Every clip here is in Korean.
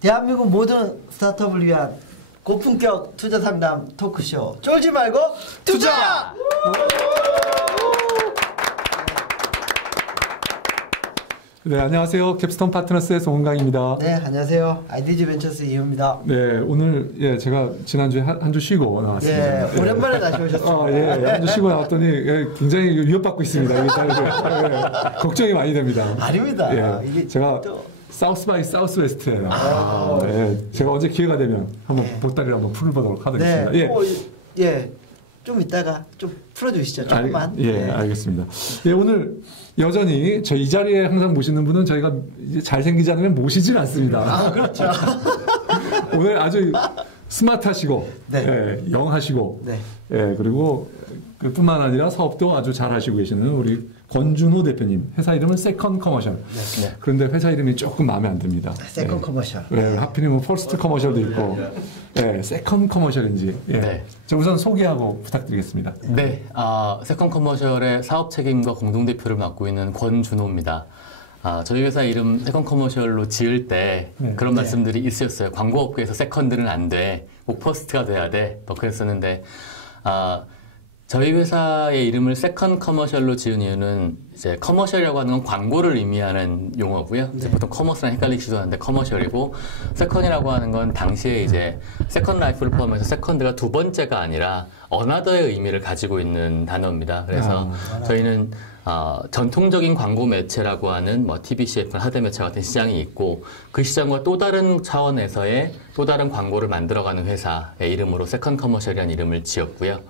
대한민국 모든 스타트업을 위한 고품격 투자 상담 토크쇼 쫄지 말고 투자! 네, 안녕하세요. 캡스톤 파트너스의 송은강입니다. 네, 안녕하세요. IDG 벤처스 이효입니다. 네, 오늘 제가 지난주에 한 주 쉬고 나왔습니다. 예, 오랜만에 다시 오셨습니다. 한 주 쉬고 나왔더니 굉장히 위협받고 있습니다. 걱정이 많이 됩니다. 아닙니다. 이게 제가 사우스 바이 사우스 웨스트에 제가 언제 기회가 되면 한번 보따리를 한번 풀어보도록 하겠습니다. 네, 좀 이따가 좀 풀어주시죠. 조금만. 알겠습니다. 오늘 여전히 이 자리에 항상 모시는 분은 저희가 이제 잘생기지 않으면 모시질 않습니다. 그렇죠. 오늘 아주 스마트하시고, 영하시고, 그리고 그뿐만 아니라 사업도 아주 잘 하시고 계시는 우리 권준호 대표님. 회사 이름은 세컨 커머셜. 그런데 회사 이름이 조금 마음에 안 듭니다. 세컨 커머셜. 하필이면 퍼스트 커머셜도 있고, 세컨 커머셜인지. 저 우선 소개하고 부탁드리겠습니다. 네, 세컨 커머셜의 사업 책임과 공동대표를 맡고 있는 권준호입니다. 저희 회사 이름 세컨 커머셜로 지을 때 그런 말씀들이 있으셨어요. 광고업계에서 세컨드는 안 돼. 꼭 퍼스트가 돼야 돼. 뭐 그랬었는데, 저희 회사의 이름을 세컨 커머셜로 지은 이유는 이제 커머셜이라고 하는 건 광고를 의미하는 용어고요. 이제 보통 커머스랑 헷갈리기도 하는데 커머셜이고, 세컨이라고 하는 건 당시에 이제 세컨 라이프를 포함해서 세컨드가 두 번째가 아니라 어나더의 의미를 가지고 있는 단어입니다. 그래서 저희는 전통적인 광고 매체라고 하는 뭐 TV, CF, 하대 매체 같은 시장이 있고, 그 시장과 또 다른 차원에서의 또 다른 광고를 만들어가는 회사의 이름으로 세컨 커머셜이라는 이름을 지었고요.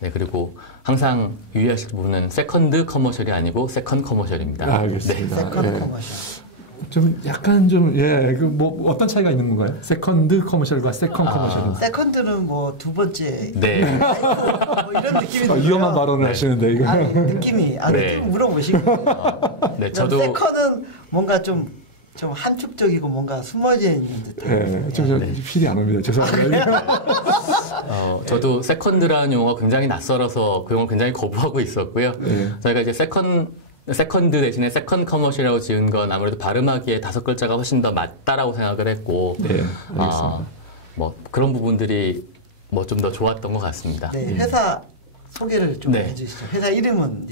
네, 그리고 항상 유의하실 부분은 세컨드 커머셜이 아니고 세컨 커머셜입니다. 알겠습니다. 세컨 커머셜. 좀 약간 뭐 어떤 차이가 있는 건가요? 세컨드 커머셜과 세컨 커머셜은? 세컨드는 뭐 두 번째. 네. 뭐 이런 느낌이 들어요. 위험한 발언을 하시는데 이거. 느낌이 물어보시고. 저도 세컨은 뭔가 좀 한축적이고 뭔가 숨어져 있는 듯한. 필이 안 옵니다. 죄송합니다. 저도 세컨드라는 용어가 굉장히 낯설어서 그 용어를 굉장히 거부하고 있었고요. 저희가 이제 세컨드 대신에 세컨 커머셜이라고 지은 건 아무래도 발음하기에 5글자가 훨씬 더 맞다라고 생각을 했고, 뭐 그런 부분들이 뭐 좀 더 좋았던 것 같습니다. 네, 회사 소개를 좀 해주시죠. 회사 이름은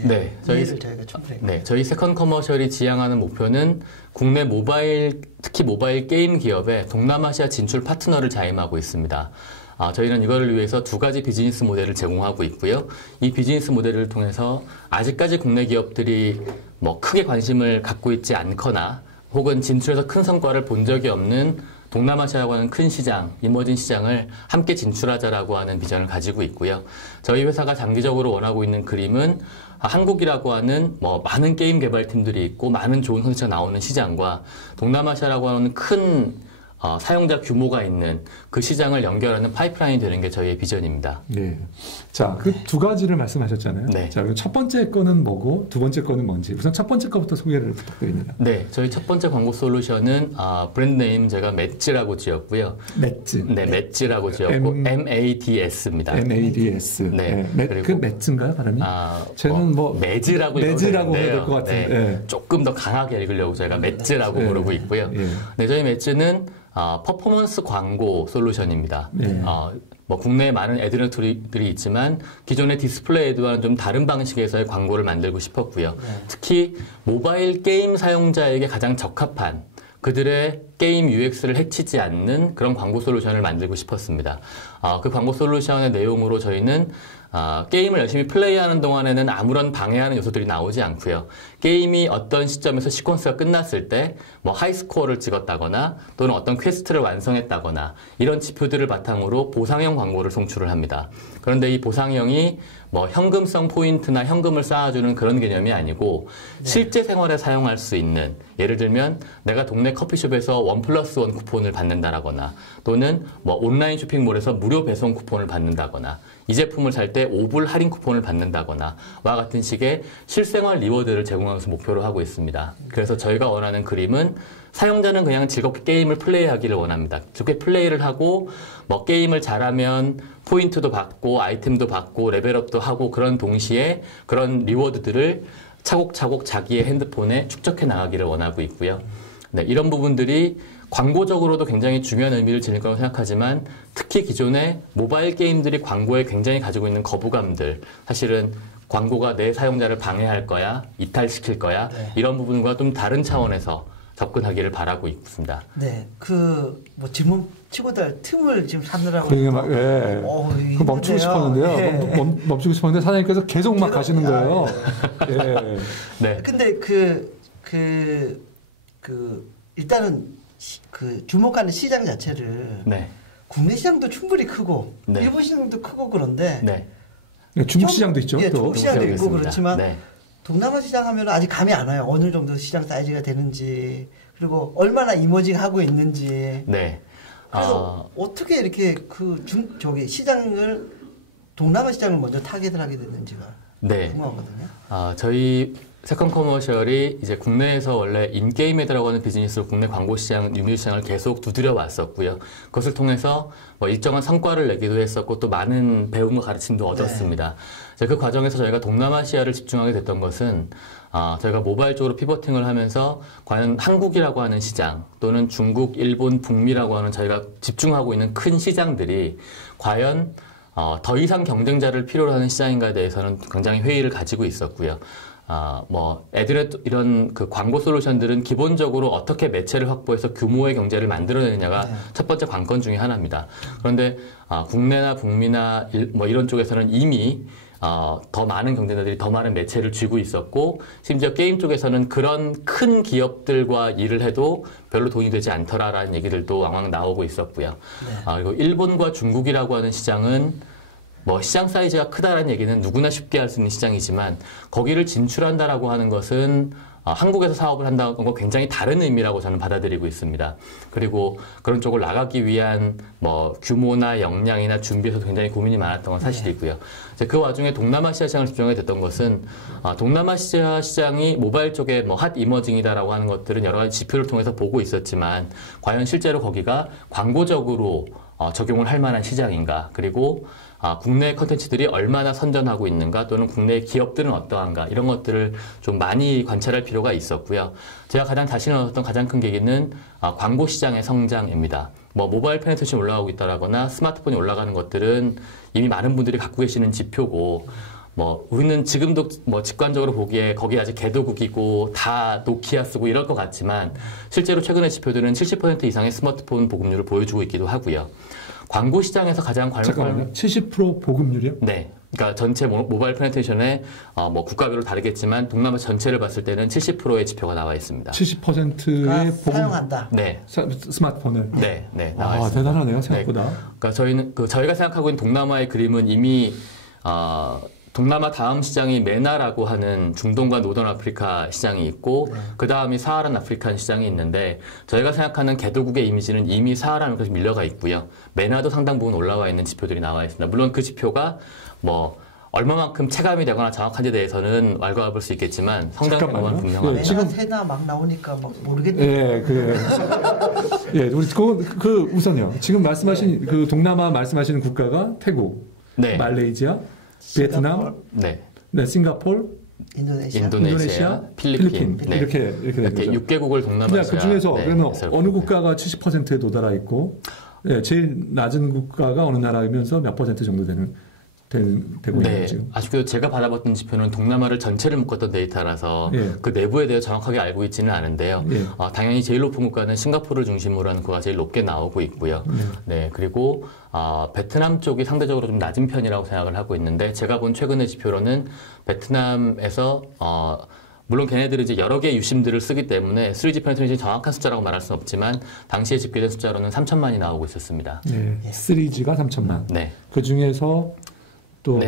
저희가 충분히. 저희 세컨 커머셜이 지향하는 목표는 국내 특히 모바일 게임 기업의 동남아시아 진출 파트너를 자임하고 있습니다. 저희는 이거를 위해서 두 가지 비즈니스 모델을 제공하고 있고요. 이 비즈니스 모델을 통해서 아직까지 국내 기업들이 뭐 크게 관심을 갖고 있지 않거나 혹은 진출해서 큰 성과를 본 적이 없는 동남아시아라고 하는 큰 시장, 이머징 시장을 함께 진출하자라고 하는 비전을 가지고 있고요. 저희 회사가 장기적으로 원하고 있는 그림은 한국이라고 하는 뭐 많은 게임 개발팀들이 있고 많은 좋은 콘텐츠가 나오는 시장과 동남아시아라고 하는 큰 사용자 규모가 있는 그 시장을 연결하는 파이프라인이 되는 게 저희의 비전입니다. 네. 자, 그 두 가지를 말씀하셨잖아요. 자, 그럼 첫 번째 거는 뭐고 두 번째 거는 뭔지 우선 첫 번째 거부터 소개를 부탁드립니다. 네, 저희 첫 번째 광고 솔루션은 브랜드 네임 제가 맷즈라고 지었고요. 맷즈. 네, 맷즈라고 지었고 MADS입니다. MADS. 네. 그 맷즈인가요, 발음이? 저는 매즈라고 해야 될 것 같은데. 조금 더 강하게 읽으려고 저희가 맷즈라고 부르고 있고요. 네, 저희 맷즈는 퍼포먼스 광고 솔루션입니다. 뭐 국내에 많은 애드렉들이 있지만 기존의 디스플레이 애드와는 좀 다른 방식에서의 광고를 만들고 싶었고요. 특히 모바일 게임 사용자에게 가장 적합한 그들의 게임 UX를 해치지 않는 그런 광고 솔루션을 만들고 싶었습니다. 그 광고 솔루션의 내용으로 저희는 게임을 열심히 플레이하는 동안에는 아무런 방해하는 요소들이 나오지 않고요. 게임이 어떤 시점에서 시퀀스가 끝났을 때 뭐 하이스코어를 찍었다거나 또는 어떤 퀘스트를 완성했다거나 이런 지표들을 바탕으로 보상형 광고를 송출을 합니다. 그런데 이 보상형이 뭐 현금성 포인트나 현금을 쌓아주는 그런 개념이 아니고 실제 생활에 사용할 수 있는, 예를 들면 내가 동네 커피숍에서 1+1 쿠폰을 받는다라거나 또는 뭐 온라인 쇼핑몰에서 무료 배송 쿠폰을 받는다거나 이 제품을 살 때 5불 할인 쿠폰을 받는다거나 와 같은 식의 실생활 리워드를 제공하는 제공하는 것을 목표로 하고 있습니다. 그래서 저희가 원하는 그림은 사용자는 그냥 즐겁게 게임을 플레이하기를 원합니다. 즐겁게 플레이를 하고 뭐 게임을 잘하면 포인트도 받고 아이템도 받고 레벨업도 하고 그런 동시에 그런 리워드들을 차곡차곡 자기의 핸드폰에 축적해 나가기를 원하고 있고요. 네, 이런 부분들이 광고적으로도 굉장히 중요한 의미를 지닐 거라고 생각하지만 특히 기존의 모바일 게임들이 광고에 굉장히 가지고 있는 거부감들, 사실은 광고가 내 사용자를 방해할 거야, 이탈시킬 거야, 네. 이런 부분과 좀 다른 차원에서 접근하기를 바라고 있습니다. 네, 뭐 질문 치고들 틈을 지금 찾느라고. 그러니까 막, 예. 멈추고 싶었는데요. 예. 멈추고 싶었는데 사장님께서 계속 막 가시는 거예요. 예. 네. 근데 일단은 주목하는 시장 자체를 네. 국내 시장도 충분히 크고 네. 일본 시장도 크고 그런데 네. 중국 시장도 있죠. 예, 중국 시장도 있고 있습니다. 그렇지만 네. 동남아 시장 하면 아직 감이 안 와요. 어느 정도 시장 사이즈가 되는지 그리고 얼마나 이머징하고 있는지. 네. 그래서 어떻게 이렇게 시장을 동남아 시장을 먼저 타겟을 하게 됐는지가 네. 궁금하거든요. 저희 세컨 커머셜이 이제 국내에서 원래 인게임에드라고 하는 비즈니스로 국내 광고 시장, 뉴스 시장을 계속 두드려 왔었고요. 그것을 통해서 뭐 일정한 성과를 내기도 했었고 또 많은 배움과 가르침도 얻었습니다. 네. 그 과정에서 저희가 동남아시아를 집중하게 됐던 것은 저희가 모바일 쪽으로 피버팅을 하면서 과연 한국이라고 하는 시장 또는 중국, 일본, 북미라고 하는 저희가 집중하고 있는 큰 시장들이 과연 더 이상 경쟁자를 필요로 하는 시장인가에 대해서는 굉장히 회의를 가지고 있었고요. 이런 그 광고 솔루션들은 기본적으로 어떻게 매체를 확보해서 규모의 경제를 만들어내느냐가 네. 첫 번째 관건 중에 하나입니다. 그런데 국내나 북미나 이런 쪽에서는 이미 더 많은 경쟁자들이 더 많은 매체를 쥐고 있었고 심지어 게임 쪽에서는 그런 큰 기업들과 일을 해도 별로 돈이 되지 않더라라는 얘기들도 왕왕 나오고 있었고요. 네. 그리고 일본과 중국이라고 하는 시장은 시장 사이즈가 크다라는 얘기는 누구나 쉽게 할 수 있는 시장이지만 거기를 진출한다라고 하는 것은 한국에서 사업을 한다는 건 굉장히 다른 의미라고 저는 받아들이고 있습니다. 그리고 그런 쪽을 나가기 위한 규모나 역량이나 준비에서도 굉장히 고민이 많았던 건 사실이고요. 그 와중에 동남아시아 시장을 집중하게 됐던 것은 동남아시아 시장이 모바일 쪽에 핫 이머징이다라고 하는 것들은 여러 가지 지표를 통해서 보고 있었지만 과연 실제로 거기가 광고적으로 적용을 할 만한 시장인가, 그리고 국내 컨텐츠들이 얼마나 선전하고 있는가, 또는 국내 기업들은 어떠한가, 이런 것들을 좀 많이 관찰할 필요가 있었고요. 제가 가장 자신을 얻었던 가장 큰 계기는 광고 시장의 성장입니다. 모바일 페네트레이션이 올라가고 있다라거나 스마트폰이 올라가는 것들은 이미 많은 분들이 갖고 계시는 지표고, 우리는 지금도 직관적으로 보기에 거기 아직 개도국이고 다 노키아 쓰고 이럴 것 같지만 실제로 최근의 지표들은 70% 이상의 스마트폰 보급률을 보여주고 있기도 하고요. 광고 시장에서 가장 잠깐만요. 70% 보급률이요? 네. 그러니까 전체 모바일 페네트레이션에 국가별로 다르겠지만 동남아 전체를 봤을 때는 70%의 지표가 나와 있습니다. 70%의 사용한다. 네. 스마트폰을. 네, 나와 있습니다. 대단하네요, 생각보다. 네. 그러니까 저희는 저희가 생각하고 있는 동남아의 그림은 이미 동남아 다음 시장이 메나라고 하는 중동과 노던 아프리카 시장이 있고 그 다음이 사하란 아프리칸 시장이 있는데 저희가 생각하는 개도국의 이미지는 이미 사하란 아프리카에서 밀려가 있고요. 메나도 상당 부분 올라와 있는 지표들이 나와 있습니다. 물론 그 지표가 얼마만큼 체감이 되거나 정확한지에 대해서는 왈가왈부할 수 있겠지만 성장 규모는 분명합니다. 지금 세나 막 나오니까 모르겠네요. 우리 우선요. 지금 말씀하신 그 동남아 말씀하시는 국가가 태국, 네. 말레이시아, 베트남, 싱가포르, 인도네시아, 필리핀. 이렇게 6개국을 동남아시아. 그 중에서 그러면 어느 국가가 70%에 도달해 있고, 제일 낮은 국가가 어느 나라이면서 몇 % 정도 되고 있는 지금. 아쉽게도 제가 받아봤던 지표는 동남아를 전체를 묶었던 데이터라서 그 내부에 대해 정확하게 알고 있지는 않은데요. 당연히 제일 높은 국가는 싱가포르를 중심으로 하는 국가가 제일 높게 나오고 있고요. 그리고 베트남 쪽이 상대적으로 좀 낮은 편이라고 생각을 하고 있는데 제가 본 최근의 지표로는 베트남에서 물론 걔네들이 이제 여러 개의 유심들을 쓰기 때문에 3G 페네트레이션이 정확한 숫자라고 말할 수는 없지만 당시에 집계된 숫자로는 3천만이 나오고 있었습니다. 3G가 3천만. 네. 그 중에서 또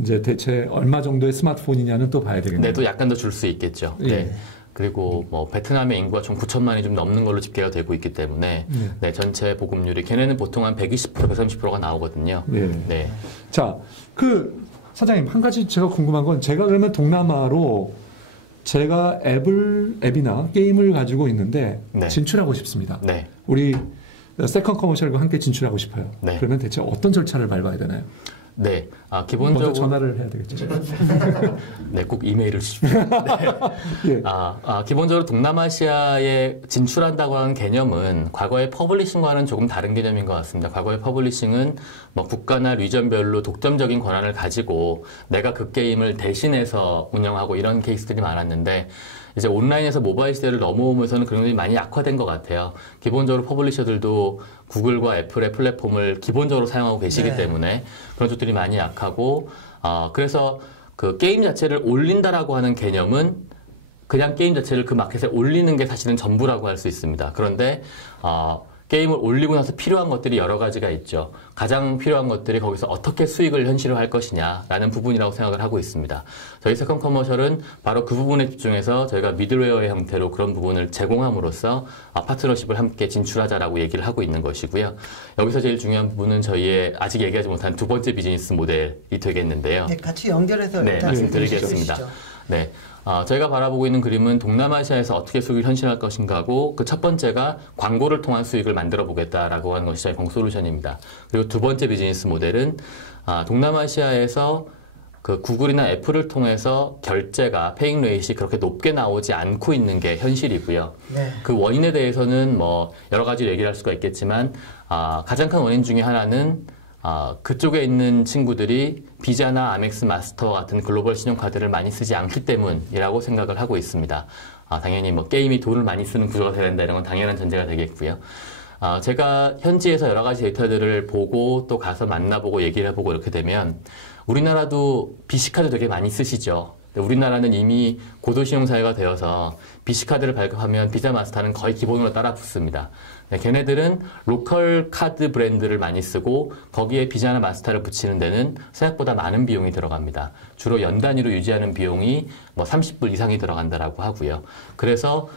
이제 대체 얼마 정도의 스마트폰이냐는 또 봐야 되겠네요. 네, 또 약간 더 줄 수 있겠죠. 네. 그리고 베트남의 인구가 총 9천만이 좀 넘는 걸로 집계가 되고 있기 때문에 전체 보급률이 걔네는 보통 한 120%, 130%가 나오거든요. 네. 자, 사장님 한 가지 제가 궁금한 건 제가 그러면 동남아로 제가 앱이나 게임을 가지고 있는데 네. 진출하고 싶습니다. 네. 우리 세컨 커머셜과 함께 진출하고 싶어요. 네. 그러면 대체 어떤 절차를 밟아야 되나요? 네, 기본적으로 먼저 전화를 해야 되겠죠. 네, 꼭 이메일을 주십시오. 네. 예. 기본적으로 동남아시아에 진출한다고 하는 개념은 과거의 퍼블리싱과는 조금 다른 개념인 것 같습니다. 과거의 퍼블리싱은 뭐 국가나 리전별로 독점적인 권한을 가지고 내가 그 게임을 대신해서 운영하고 이런 케이스들이 많았는데 이제 온라인에서 모바일 시대를 넘어오면서는 그런 것이 많이 약화된 것 같아요. 기본적으로 퍼블리셔들도 구글과 애플의 플랫폼을 기본적으로 사용하고 계시기 때문에 그런 쪽들이 많이 약하고, 그래서 그 게임 자체를 올린다라고 하는 개념은 그냥 게임 자체를 그 마켓에 올리는 게 사실은 전부라고 할 수 있습니다. 그런데 게임을 올리고 나서 필요한 것들이 여러 가지가 있죠. 가장 필요한 것들이 거기서 어떻게 수익을 현실화할 것이냐라는 부분이라고 생각을 하고 있습니다. 저희 세컨 커머셜은 바로 그 부분에 집중해서 저희가 미들웨어의 형태로 그런 부분을 제공함으로써 파트너십을 함께 진출하자라고 얘기를 하고 있는 것이고요. 여기서 제일 중요한 부분은 저희의 아직 얘기하지 못한 두 번째 비즈니스 모델이 되겠는데요. 네, 같이 연결해서 네, 말씀드리겠습니다. 네. 저희가 바라보고 있는 그림은 동남아시아에서 어떻게 수익을 현실할 것인가고, 그 첫 번째가 광고를 통한 수익을 만들어 보겠다라고 하는 것이 저희 공솔루션입니다. 그리고 두 번째 비즈니스 모델은 동남아시아에서 그 구글이나 애플을 통해서 결제가 페잉 레이트이 그렇게 높게 나오지 않고 있는 게 현실이고요. 네. 그 원인에 대해서는 뭐 여러 가지 얘기를 할 수가 있겠지만 가장 큰 원인 중에 하나는 그쪽에 있는 친구들이 비자나 아멕스 마스터 같은 글로벌 신용카드를 많이 쓰지 않기 때문이라고 생각을 하고 있습니다. 당연히 뭐 게임이 돈을 많이 쓰는 구조가 돼야 된다 이런 건 당연한 전제가 되겠고요. 제가 현지에서 여러 가지 데이터들을 보고 또 가서 만나보고 얘기를 해보고 이렇게 되면 우리나라도 BC카드 되게 많이 쓰시죠. 우리나라는 이미 고도신용사회가 되어서 BC카드를 발급하면 비자 마스터는 거의 기본으로 따라 붙습니다. 네, 걔네들은 로컬 카드 브랜드를 많이 쓰고 거기에 비자나 마스터를 붙이는 데는 생각보다 많은 비용이 들어갑니다. 주로 연 단위로 유지하는 비용이 뭐 30불 이상이 들어간다라고 하고요. 그래서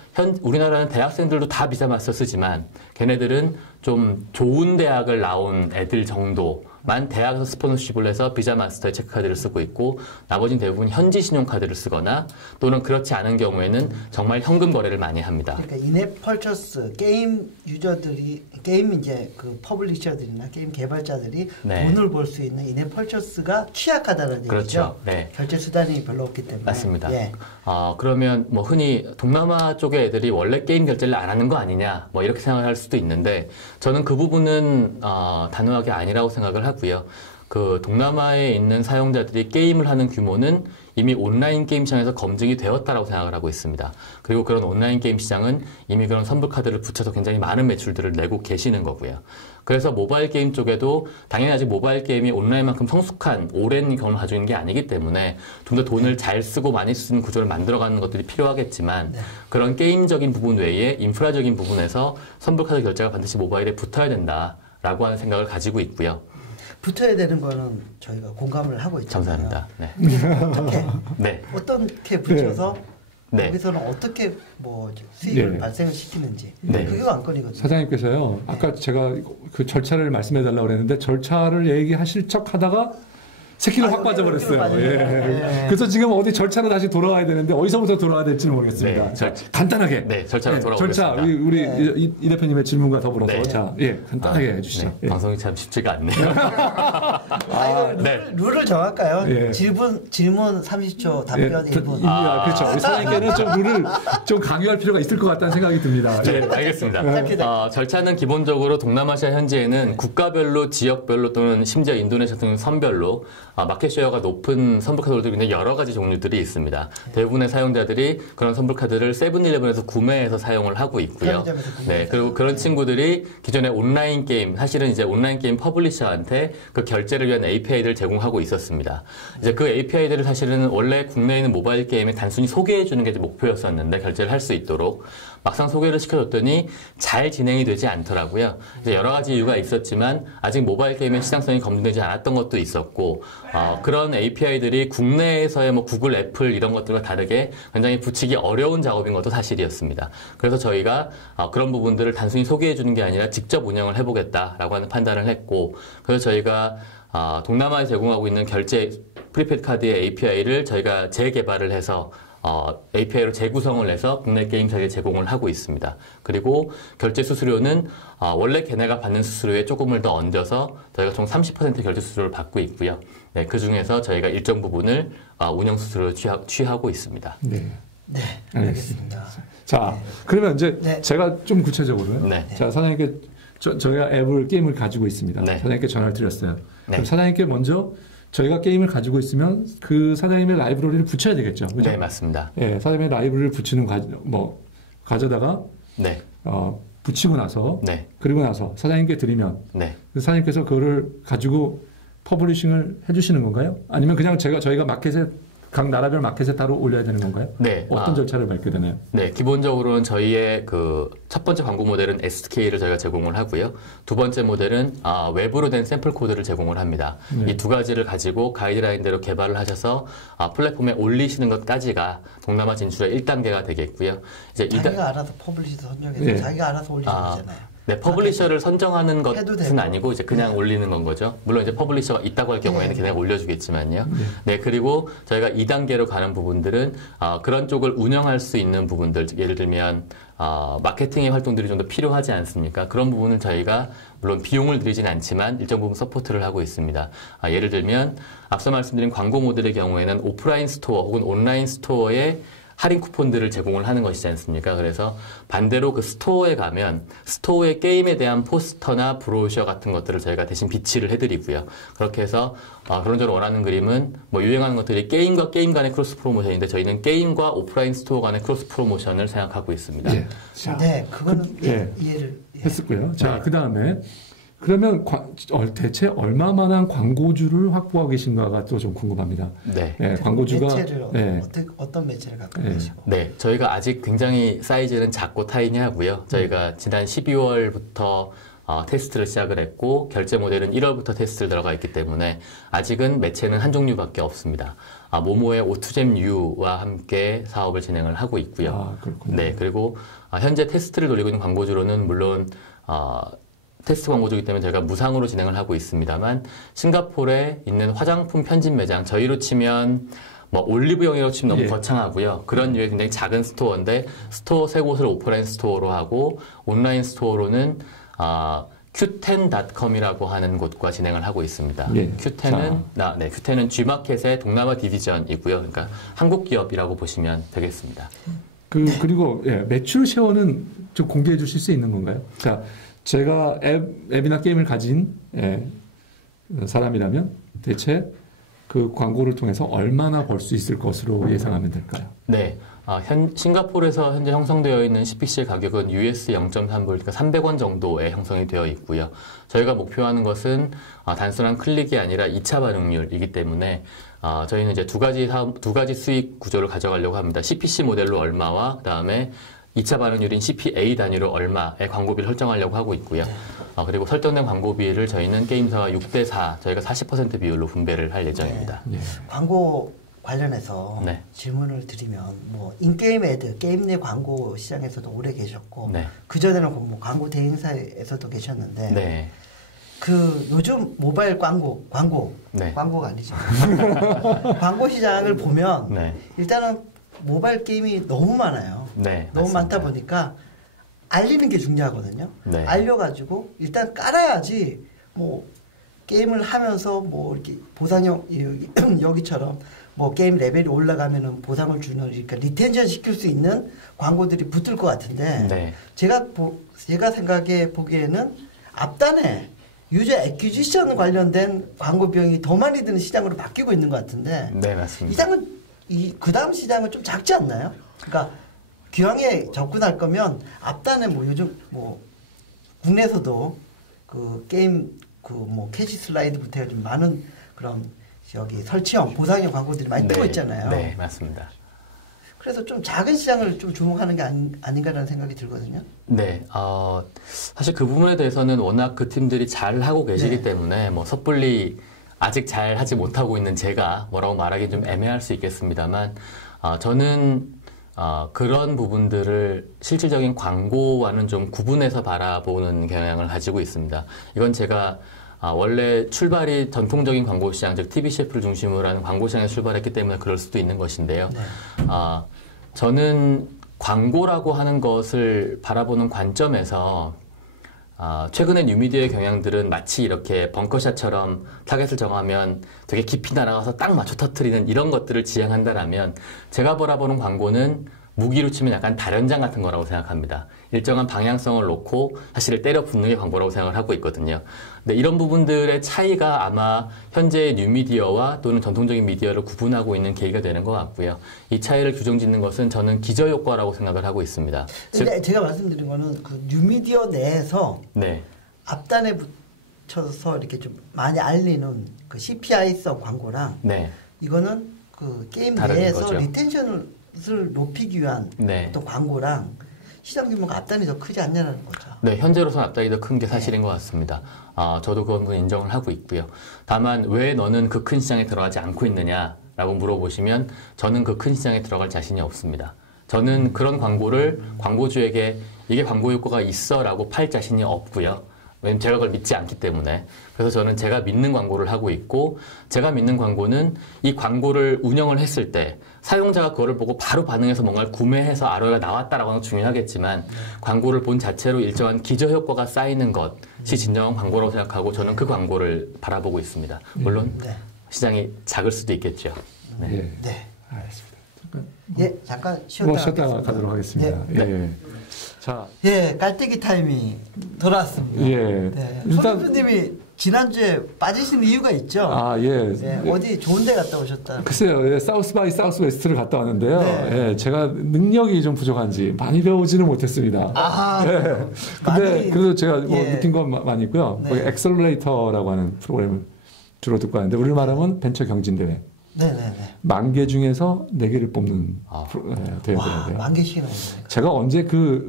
우리나라는 대학생들도 다 비자 마스터 쓰지만 걔네들은 좀 좋은 대학을 나온 애들 정도만 대학에서 스폰서십을 해서 비자 마스터의 체크카드를 쓰고 있고, 나머지는 대부분 현지 신용카드를 쓰거나 또는 그렇지 않은 경우에는 정말 현금 거래를 많이 합니다. 그러니까 인앱 펄처스, 게임 유저들이, 게임 이제 그 퍼블리셔들이나 게임 개발자들이 돈을 벌 수 있는 인앱 펄처스가 취약하다는 얘기죠. 그렇죠. 네. 결제 수단이 별로 없기 때문에. 맞습니다. 그러면 뭐 흔히 동남아 쪽의 애들이 원래 게임 결제를 안 하는 거 아니냐 뭐 이렇게 생각을 할 수도 있는데, 저는 그 부분은 단호하게 아니라고 생각을 하고요. 그 동남아에 있는 사용자들이 게임을 하는 규모는 이미 온라인 게임 시장에서 검증이 되었다라고 생각을 하고 있습니다. 그리고 그런 온라인 게임 시장은 이미 그런 선불카드를 붙여서 굉장히 많은 매출들을 내고 계시는 거고요. 그래서 모바일 게임 쪽에도 당연히 아직 모바일 게임이 온라인만큼 성숙한 오랜 경험을 가지고 있는 게 아니기 때문에 좀 더 돈을 잘 쓰고 많이 쓰는 구조를 만들어가는 것들이 필요하겠지만, 그런 게임적인 부분 외에 인프라적인 부분에서 선불카드 결제가 반드시 모바일에 붙어야 된다라고 하는 생각을 가지고 있고요. 붙어야 되는 거는 저희가 공감을 하고 있잖아요. 감사합니다. 네. 어떻게 붙여서 거기서는 어떻게 뭐 수익을 발생을 시키는지 그게 관건이거든요. 사장님께서요, 아까 제가 그 절차를 말씀해 달라고 그랬는데 절차를 얘기하실 척 하다가 새끼를 확 빠져버렸어요. 그래서 지금 어디 절차로 다시 돌아와야 되는데 어디서부터 돌아와야 될지는 모르겠습니다. 간단하게. 절차로 돌아오겠습니다. 절차, 우리 이 대표님의 질문과 더불어서 간단하게 해주시죠. 방송이 참 쉽지가 않네요. 룰을 정할까요? 질문 30초, 답변 1분. 그렇죠. 사장님께는 좀 룰을 좀 강요할 필요가 있을 것 같다는 생각이 듭니다. 네, 알겠습니다. 절차는 기본적으로 동남아시아 현지에는 국가별로, 지역별로 또는 심지어 인도네시아 등 선별로 마켓쉐어가 높은 선불카드들이 굉장히 여러 가지 종류들이 있습니다. 대부분의 사용자들이 그런 선불카드를 세븐일레븐에서 구매해서 사용을 하고 있고요. 그리고 그런 친구들이 기존에 온라인 게임, 사실은 이제 온라인 게임 퍼블리셔한테 그 결제를 위한 API들을 제공하고 있었습니다. 이제 그 API들을 사실은 원래 국내에 있는 모바일 게임에 단순히 소개해 주는 게 목표였었는데, 결제를 할 수 있도록 막상 소개를 시켜줬더니 잘 진행이 되지 않더라고요. 이제 여러 가지 이유가 있었지만 아직 모바일 게임의 시장성이 검증되지 않았던 것도 있었고, 그런 API들이 국내에서의 뭐 구글, 애플 이런 것들과 다르게 굉장히 붙이기 어려운 작업인 것도 사실이었습니다. 그래서 저희가 그런 부분들을 단순히 소개해 주는 게 아니라 직접 운영을 해보겠다라고 하는 판단을 했고, 그래서 저희가 동남아에 제공하고 있는 결제 프리페이드 카드의 API를 저희가 재개발을 해서 API로 재구성을 해서 국내 게임사에게 제공을 하고 있습니다. 그리고 결제 수수료는 원래 걔네가 받는 수수료에 조금을 더 얹어서 저희가 총 30% 결제 수수료를 받고 있고요. 네, 그 중에서 저희가 일정 부분을 운영 수수료로 취하고 있습니다. 네. 네, 알겠습니다. 자, 그러면 이제 제가 좀 구체적으로요. 네. 자, 사장님께 저희가 게임을 가지고 있습니다. 네. 사장님께 전화를 드렸어요. 그럼 사장님께 먼저 저희가 게임을 가지고 있으면 그 사장님의 라이브러리를 붙여야 되겠죠. 그죠? 네, 맞습니다. 예, 사장님의 라이브러리를 붙이는 가져다가 붙이고 나서 그리고 나서 사장님께 드리면 그 사장님께서 그거를 가지고 퍼블리싱을 해주시는 건가요? 아니면 그냥 저희가 마켓에 각 나라별 마켓에 따로 올려야 되는 건가요? 네. 어떤 절차를 밟게 되나요? 네, 기본적으로는 저희의 첫 번째 광고 모델은 SDK를 저희가 제공을 하고요. 두 번째 모델은 외부로 된 샘플 코드를 제공을 합니다. 이 두 가지를 가지고 가이드라인대로 개발을 하셔서 플랫폼에 올리시는 것까지가 동남아 진출의 1단계가 되겠고요. 이제 자기가 알아서 퍼블리셔 선정해서 자기가 알아서 올리는 거잖아요. 네, 퍼블리셔를 선정하는 것은 아니고 이제 그냥 올리는 건 거죠. 물론 이제 퍼블리셔가 있다고 할 경우에는 걔네가 올려주겠지만요. 네, 그리고 저희가 2단계로 가는 부분들은 그런 쪽을 운영할 수 있는 부분들, 예를 들면 마케팅의 활동들이 좀 더 필요하지 않습니까? 그런 부분은 저희가 물론 비용을 들이진 않지만 일정 부분 서포트를 하고 있습니다. 예를 들면 앞서 말씀드린 광고 모델의 경우에는 오프라인 스토어 혹은 온라인 스토어에 할인 쿠폰들을 제공을 하는 것이지 않습니까? 그래서 반대로 그 스토어에 가면 스토어의 게임에 대한 포스터나 브로셔 같은 것들을 저희가 대신 비치를 해드리고요. 그렇게 해서 그런저런 원하는 그림은 유행하는 것들이 게임과 게임 간의 크로스 프로모션인데 저희는 게임과 오프라인 스토어 간의 크로스 프로모션을 생각하고 있습니다. 네, 그거는 이해를 했었고요. 자, 그 다음에 그러면 대체 얼마만한 광고주를 확보하고 계신가가 또 좀 궁금합니다. 네. 광고주가 어떤 매체를 갖고 계시고? 네, 저희가 아직 굉장히 사이즈는 작고 타이니하고요. 저희가 지난 12월부터 테스트를 시작을 했고 결제 모델은 1월부터 테스트를 들어가 있기 때문에 아직은 매체는 한 종류밖에 없습니다. 모모의 오투잼 U와 함께 사업을 진행을 하고 있고요. 네, 그리고 현재 테스트를 돌리고 있는 광고주로는 물론 테스트 광고주이기 때문에 저희가 무상으로 진행을 하고 있습니다만 싱가포르에 있는 화장품 편집 매장 저희로 치면 올리브영이라고 치면 너무 거창하고요. 그런 류의 굉장히 작은 스토어인데 스토어 3곳을 오프라인 스토어로 하고 온라인 스토어로는 Q10.com이라고 하는 곳과 진행을 하고 있습니다. Q10은 G마켓의 동남아 디비전이고요. 그러니까 한국 기업이라고 보시면 되겠습니다. 그리고 매출 쉐어는 좀 공개해 주실 수 있는 건가요? 자, 제가 앱이나 게임을 가진 사람이라면 대체 그 광고를 통해서 얼마나 벌 수 있을 것으로 예상하면 될까요? 네. 싱가포르에서 현재 형성되어 있는 CPC의 가격은 US 0.3불, 그러니까 300원 정도에 형성이 되어 있고요. 저희가 목표하는 것은 단순한 클릭이 아니라 2차 반응률이기 때문에 저희는 이제 두 가지 수익 구조를 가져가려고 합니다. CPC 모델로 얼마와 그다음에 2차 반응률인 CPA 단위로 얼마의 광고비를 설정하려고 하고 있고요. 그리고 설정된 광고비를 저희는 게임사와 6대4, 저희가 40% 비율로 분배를 할 예정입니다. 광고 관련해서 질문을 드리면 인게임 애드, 게임 내 광고 시장에서도 오래 계셨고 그전에는 광고 대행사에서도 계셨는데 요즘 모바일 광고가 아니죠. 광고 시장을 보면 일단은 모바일 게임이 너무 많아요. 너무 많다 보니까 알리는 게 중요하거든요. 알려가지고 일단 깔아야지 게임을 하면서 이렇게 보상형 여기처럼 게임 레벨이 올라가면은 보상을 주는 그러니까 리텐션 시킬 수 있는 광고들이 붙을 것 같은데 제가 생각해 보기에는 앞단에 유저 애퀴지션 관련된 광고 비용이 더 많이 드는 시장으로 바뀌고 있는 것 같은데 맞습니다. 그 다음 시장은 좀 작지 않나요? 그러니까 기왕에 접근할 거면 앞단에 요즘 국내에서도 그 게임 캐시 슬라이드부터 해가지고 많은 그런 설치형 보상형 광고들이 많이 뜨고 있잖아요. 네, 맞습니다. 그래서 좀 작은 시장을 좀 주목하는 게 아닌가라는 생각이 들거든요. 네, 사실 그 부분에 대해서는 워낙 그 팀들이 잘 하고 계시기 때문에 섣불리 아직 잘 하지 못하고 있는 제가 뭐라고 말하기 좀 애매할 수 있겠습니다만 저는 그런 부분들을 실질적인 광고와는 좀 구분해서 바라보는 경향을 가지고 있습니다. 이건 제가 원래 출발이 전통적인 광고 시장, 즉 TVCF를 중심으로 하는 광고 시장에서 출발했기 때문에 그럴 수도 있는 것인데요. 네. 저는 광고라고 하는 것을 바라보는 관점에서 최근에 뉴미디어의 경향들은 마치 이렇게 벙커샷처럼 타겟을 정하면 되게 깊이 날아가서 딱 맞춰 터뜨리는 이런 것들을 지향한다라면 제가 바라보는 광고는 무기로 치면 약간 다련장 같은 거라고 생각합니다. 일정한 방향성을 놓고 사실을 때려 붓는 게 광고라고 생각을 하고 있거든요. 근데 이런 부분들의 차이가 아마 현재의 뉴미디어와 또는 전통적인 미디어를 구분하고 있는 계기가 되는 것 같고요. 이 차이를 규정짓는 것은 저는 기저효과라고 생각을 하고 있습니다. 근데 제가 말씀드린 거는 그 뉴미디어 내에서 네. 앞단에 붙여서 이렇게 좀 많이 알리는 그 CPI성 광고랑 네. 이거는 그 게임 내에서 거죠. 리텐션을 높이기 위한 네. 어떤 광고랑 시장 규모가 앞단이 더 크지 않냐는 거죠. 네, 현재로서는 앞단이 더 큰 게 사실인 것 같습니다. 저도 그건 인정을 하고 있고요. 다만 왜 너는 그 큰 시장에 들어가지 않고 있느냐라고 물어보시면 저는 그 큰 시장에 들어갈 자신이 없습니다. 저는 그런 광고를 광고주에게 이게 광고 효과가 있어라고 팔 자신이 없고요. 왜냐면 제가 그걸 믿지 않기 때문에. 그래서 저는 제가 믿는 광고를 하고 있고 제가 믿는 광고는 이 광고를 운영을 했을 때 사용자가 그거를 보고 바로 반응해서 뭔가를 구매해서 ROI가 나왔다라고 하는 건 중요하겠지만 광고를 본 자체로 일정한 기저효과가 쌓이는 것이 진정한 광고라고 생각하고 저는 그 광고를 바라보고 있습니다. 물론 시장이 작을 수도 있겠죠. 네. 네. 알겠습니다. 잠깐 쉬었다가 가도록 하겠습니다. 자, 깔때기 타임이 돌아왔습니다. 일단 손님이 지난주에 빠지신 이유가 있죠? 어디 좋은 데 갔다 오셨다. 글쎄요, 사우스 바이 사우스 웨스트를 갔다 왔는데요. 제가 능력이 좀 부족한지 많이 배우지는 못했습니다. 근데 그래도 제가 느낀 건 많이 있고요. 거기 엑셀러레이터라고 하는 프로그램을 주로 듣고 왔는데 우리로 말하면 벤처 경진대회. 10,000개 중에서 4개를 뽑는 대회더라고요. 10,000개씩이나 있네요. 제가 언제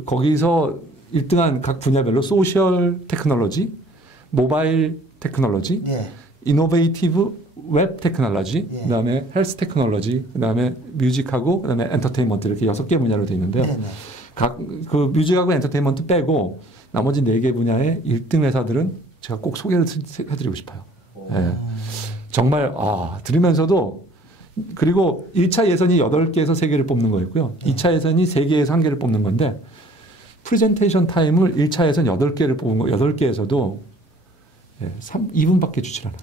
거기서 1등한 각 분야별로 소셜 테크놀로지, 모바일 테크놀로지, 이노베이티브 웹 테크놀로지, 그다음에 헬스 테크놀로지, 그다음에 뮤직하고 그다음에 엔터테인먼트 이렇게 6개 분야로 되어 있는데요. 각 그 뮤직하고 엔터테인먼트 빼고 나머지 4개 분야의 1등 회사들은 제가 꼭 소개를 해드리고 싶어요. 정말 들으면서도 그리고 1차 예선이 8개에서 3개를 뽑는 거였고요. 2차 예선이 3개에서 1개를 뽑는 건데 프레젠테이션 타임을 1차 예선 8개를 뽑은 거 8개에서도 2분밖에 주질 않아요.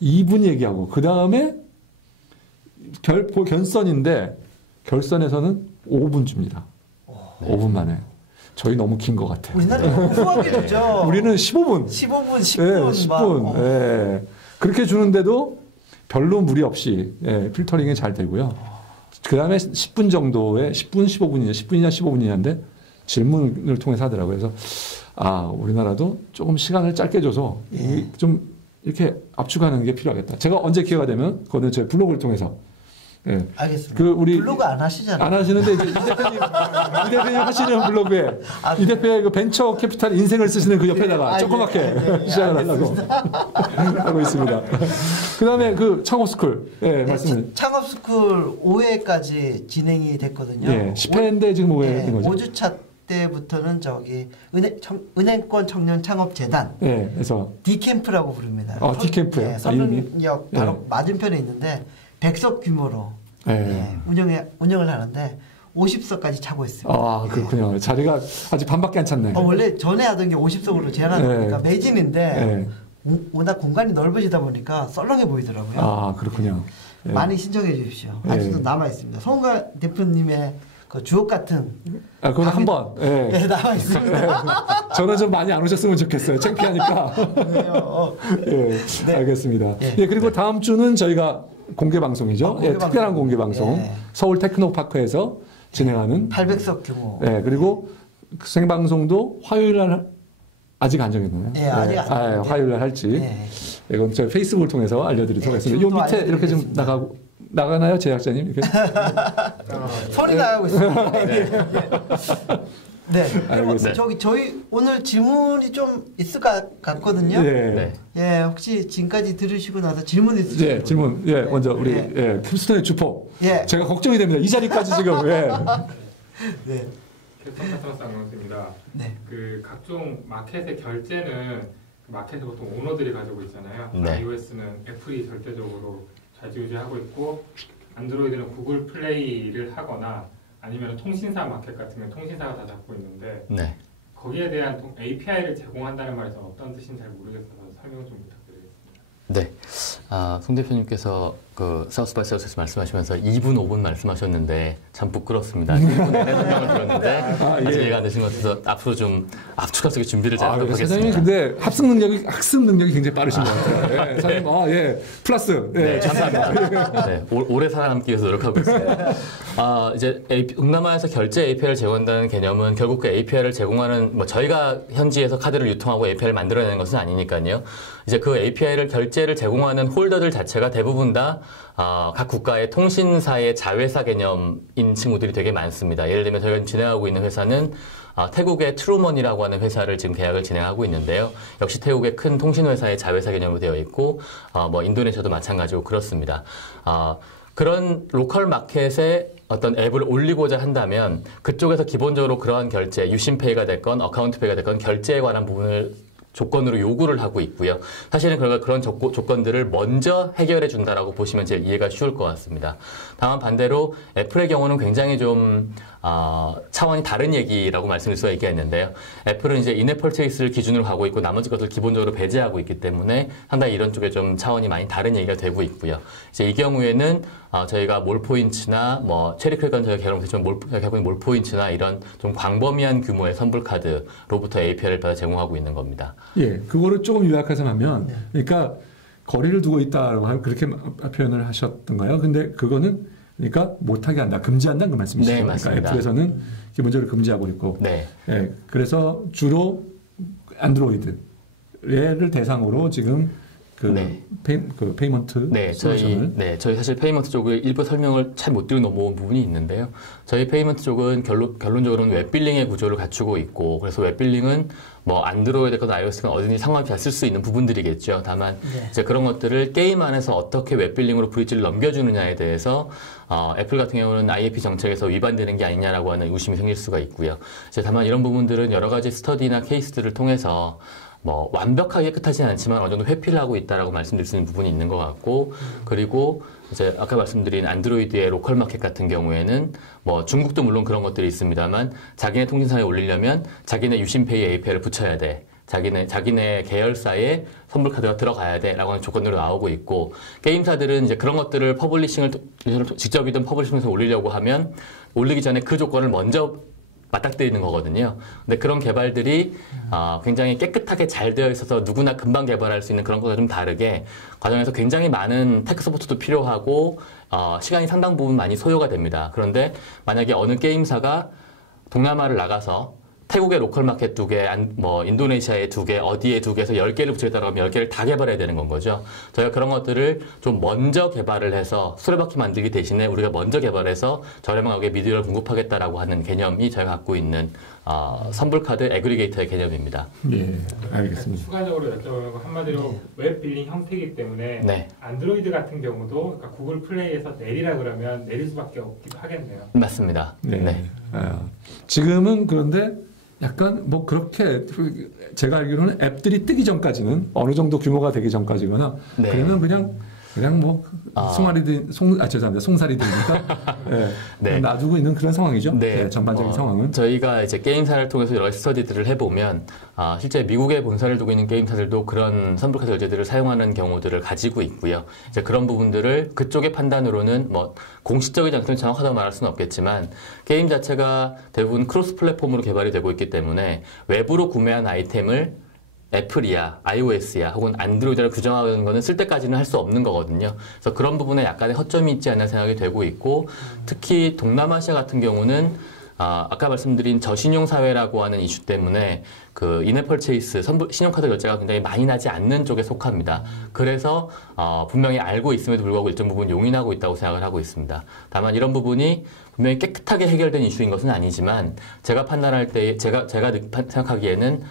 2분 얘기하고 그 다음에 결선인데 결선에서는 5분 줍니다. 5분 만에. 저희 너무 긴 것 같아요. 우리나라 너무 후하게 주죠. 우리는 15분. 15분, 10분. 10분. 그렇게 주는데도 별로 무리 없이 필터링이 잘 되고요. 그 다음에 10분 정도의 10분, 15분이냐, 10분이냐, 15분이냐인데 질문을 통해서 하더라고요. 그래서 우리나라도 조금 시간을 짧게 줘서 좀 이렇게 압축하는 게 필요하겠다. 제가 언제 기회가 되면 그거는 제 블로그를 통해서 알겠습니다. 우리 블로그 안 하시잖아요. 안 하시는데 이제 이 대표님 하시는 블로그에 이 대표의 그 벤처 캐피탈 인생을 쓰시는 그 옆에다가 조그맣게 시작을 하려고 하고 있습니다. 그다음에 그 창업스쿨 말씀을 창업스쿨 5회까지 진행이 됐거든요. 10회인데 지금 5회 된 거죠. 5주차 때부터는 저기 은행권 청년 창업재단 그래서 D캠프라고 부릅니다. D캠프요. 선릉역 바로 맞은편에 있는데 100석 규모로 운영을 하는데 50석까지 차고 있습니다. 그렇군요. 자리가 아직 반밖에 안 찼네. 원래 전에 하던 게 50석으로 제한하니까 매진인데 워낙 공간이 넓어지다 보니까 썰렁해 보이더라고요. 그렇군요. 많이 신청해 주십시오. 아직도 남아 있습니다. 송가 대표님의 그 주옥 같은 그건 한 번. 남아 있습니다. 저는 좀 많이 안 오셨으면 좋겠어요. 창피하니까. 알겠습니다. 그리고 다음 주는 저희가 공개 방송이죠. 특별한 공개 방송. 서울 테크노파크에서 진행하는 800석 규모. 그리고 생방송도 화요일 날 아직 안 정했나요? 아직 화요일 날 할지. 이건 저희 페이스북을 통해서 알려드리도록 하겠습니다. 요 밑에 이렇게 좀 나가나요, 제작자님? 이렇게? 소리 나가고 있습니다. 저희 오늘 질문이 좀 있을 것 같거든요. 혹시 지금까지 들으시고 나서 질문 있으세요? 질문. 먼저 우리 캡스톤의 주포. 제가 걱정이 됩니다. 이 자리까지 지금. 캐스터 카스터머스 안녕하십니다. 네. 그 각종 마켓의 결제는 마켓에 보통 오너들이 가지고 있잖아요. 네. iOS는 애플이 절대적으로 좌지우지하고 있고 안드로이드는 구글 플레이를 하거나 아니면 통신사 마켓 같은 경우 통신사가 다 잡고 있는데 네. 거기에 대한 API를 제공한다는 말에서 어떤 뜻인지 잘 모르겠어서 설명을 좀 부탁드리겠습니다. 네, 송 대표님께서 그 사우스 바이 사우스에서 말씀하시면서 2분, 5분 말씀하셨는데 참 부끄럽습니다. 1분 내내 설명을 들었는데 아직 이해가 안 되신 것 같아서 앞으로 좀 압축할 수 있게 준비를 잘 하도록 하겠습니다. 사장님 근데 학습 능력이 굉장히 빠르신 것 같아요. 네, 사장님, 예, 플러스. 네, 감사합니다. 네, 오래 살아남기 위해서 노력하고 있습니다. 이제 동남아에서 결제 API를 제공한다는 개념은 결국 그 API를 제공하는 저희가 현지에서 카드를 유통하고 API를 만들어내는 것은 아니니까요. 이제 그 API를 결제를 제공하는 홀더들 자체가 대부분 다 각 국가의 통신사의 자회사 개념인 친구들이 되게 많습니다. 예를 들면 저희가 진행하고 있는 회사는 태국의 트루먼이라고 하는 회사를 지금 계약을 진행하고 있는데요. 역시 태국의 큰 통신회사의 자회사 개념으로 되어 있고 인도네시아도 마찬가지고 그렇습니다. 그런 로컬 마켓에 어떤 앱을 올리고자 한다면 그쪽에서 기본적으로 그러한 결제, 유심페이가 됐건 어카운트페이가 됐건 결제에 관한 부분을 조건으로 요구를 하고 있고요. 사실은 그런 조건들을 먼저 해결해 준다라고 보시면 제일 이해가 쉬울 것 같습니다. 다만 반대로 애플의 경우는 굉장히 좀 차원이 다른 얘기라고 말씀드릴 수가 있겠는데요. 애플은 이제 인앱 퍼체이스를 기준으로 하고 있고 나머지 것을 기본적으로 배제하고 있기 때문에 상당히 이런 쪽에 좀 차원이 많이 다른 얘기가 되고 있고요. 이제 이 경우에는 저희가 몰포인츠나 체리 크랙은 저희가 개발하고 있는 몰포인츠나 이런 좀 광범위한 규모의 선불카드로부터 API를 받아 제공하고 있는 겁니다. 예, 그거를 조금 요약해서 하면, 그러니까 거리를 두고 있다고 그렇게 표현을 하셨던가요? 근데 그거는 그러니까 못하게 한다, 금지한다는 그 말씀이시죠? 네, 맞습니다. 그러니까 애플에서는 기본적으로 금지하고 있고, 네. 예, 그래서 주로 안드로이드를 대상으로 지금 페이먼트 솔루션을 저희 사실 페이먼트 쪽을 일부 설명을 잘 못 드리고 넘어온 부분이 있는데요. 저희 페이먼트 쪽은 결론적으로는 웹빌링의 구조를 갖추고 있고 그래서 웹빌링은 안드로이드건 iOS건 어디든지 상관없이 잘 쓸 수 있는 부분들이겠죠. 다만 이제 그런 것들을 게임 안에서 어떻게 웹빌링으로 브릿지를 넘겨주느냐에 대해서 애플 같은 경우는 IAP 정책에서 위반되는 게 아니냐라고 하는 의심이 생길 수가 있고요. 이제 다만 이런 부분들은 여러 가지 스터디나 케이스들을 통해서 완벽하게 깨끗하지는 않지만 어느 정도 회피를 하고 있다라고 말씀드릴 수 있는 부분이 있는 것 같고, 그리고 이제 아까 말씀드린 안드로이드의 로컬 마켓 같은 경우에는 중국도 물론 그런 것들이 있습니다만 자기네 통신사에 올리려면 자기네 유심페이 API를 붙여야 돼. 자기네 계열사에 선불카드가 들어가야 돼 라고 하는 조건으로 나오고 있고, 게임사들은 이제 그런 것들을 직접이든 퍼블리싱에서 올리려고 하면 올리기 전에 그 조건을 먼저 맞닥뜨리는 거거든요. 근데 그런 개발들이 굉장히 깨끗하게 잘 되어 있어서 누구나 금방 개발할 수 있는 그런 것과 좀 다르게 과정에서 굉장히 많은 테크 서포트도 필요하고 시간이 상당 부분 많이 소요가 됩니다. 그런데 만약에 어느 게임사가 동남아를 나가서 태국의 로컬 마켓 2개, 인도네시아의 2개, 어디에 2개에서 10개를 붙이겠다고 하면 10개를 다 개발해야 되는 건 거죠. 저희가 그런 것들을 좀 먼저 개발을 해서 수레바퀴 만들기 대신에 우리가 먼저 개발해서 저렴하게 미디어를 공급하겠다라고 하는 개념이 저희가 갖고 있는 선불카드 애그리게이터의 개념입니다. 예, 알겠습니다. 추가적으로 여쭤보면 한마디로 웹 빌링 형태이기 때문에 안드로이드 같은 경우도 그러니까 구글 플레이에서 내리라 그러면 내릴 수밖에 없기도 하겠네요. 맞습니다. 네. 지금은 그런데 약간 그렇게 제가 알기로는 앱들이 뜨기 전까지는 어느 정도 규모가 되기 전까지거나 그러면 그냥 송사리 되니까 놔두고 있는 그런 상황이죠. 전반적인 상황은. 저희가 이제 게임사를 통해서 여러 가지 스터디들을 해보면 실제 미국에 본사를 두고 있는 게임사들도 그런 선불카드 결제들을 사용하는 경우들을 가지고 있고요. 이제 그런 부분들을 그쪽의 판단으로는 공식적이지 않기 때문에 정확하다고 말할 수는 없겠지만 게임 자체가 대부분 크로스 플랫폼으로 개발이 되고 있기 때문에 외부로 구매한 아이템을 애플이야, iOS야, 혹은 안드로이드를 규정하는 거는 쓸 때까지는 할 수 없는 거거든요. 그래서 그런 부분에 약간의 허점이 있지 않나 생각이 되고 있고, 특히 동남아시아 같은 경우는 아까 말씀드린 저신용 사회라고 하는 이슈 때문에 그 인앱 펄체이스, 신용카드 결제가 굉장히 많이 나지 않는 쪽에 속합니다. 그래서 분명히 알고 있음에도 불구하고 일정 부분 용인하고 있다고 생각을 하고 있습니다. 다만 이런 부분이 분명히 깨끗하게 해결된 이슈인 것은 아니지만 제가 판단할 때 제가 생각하기에는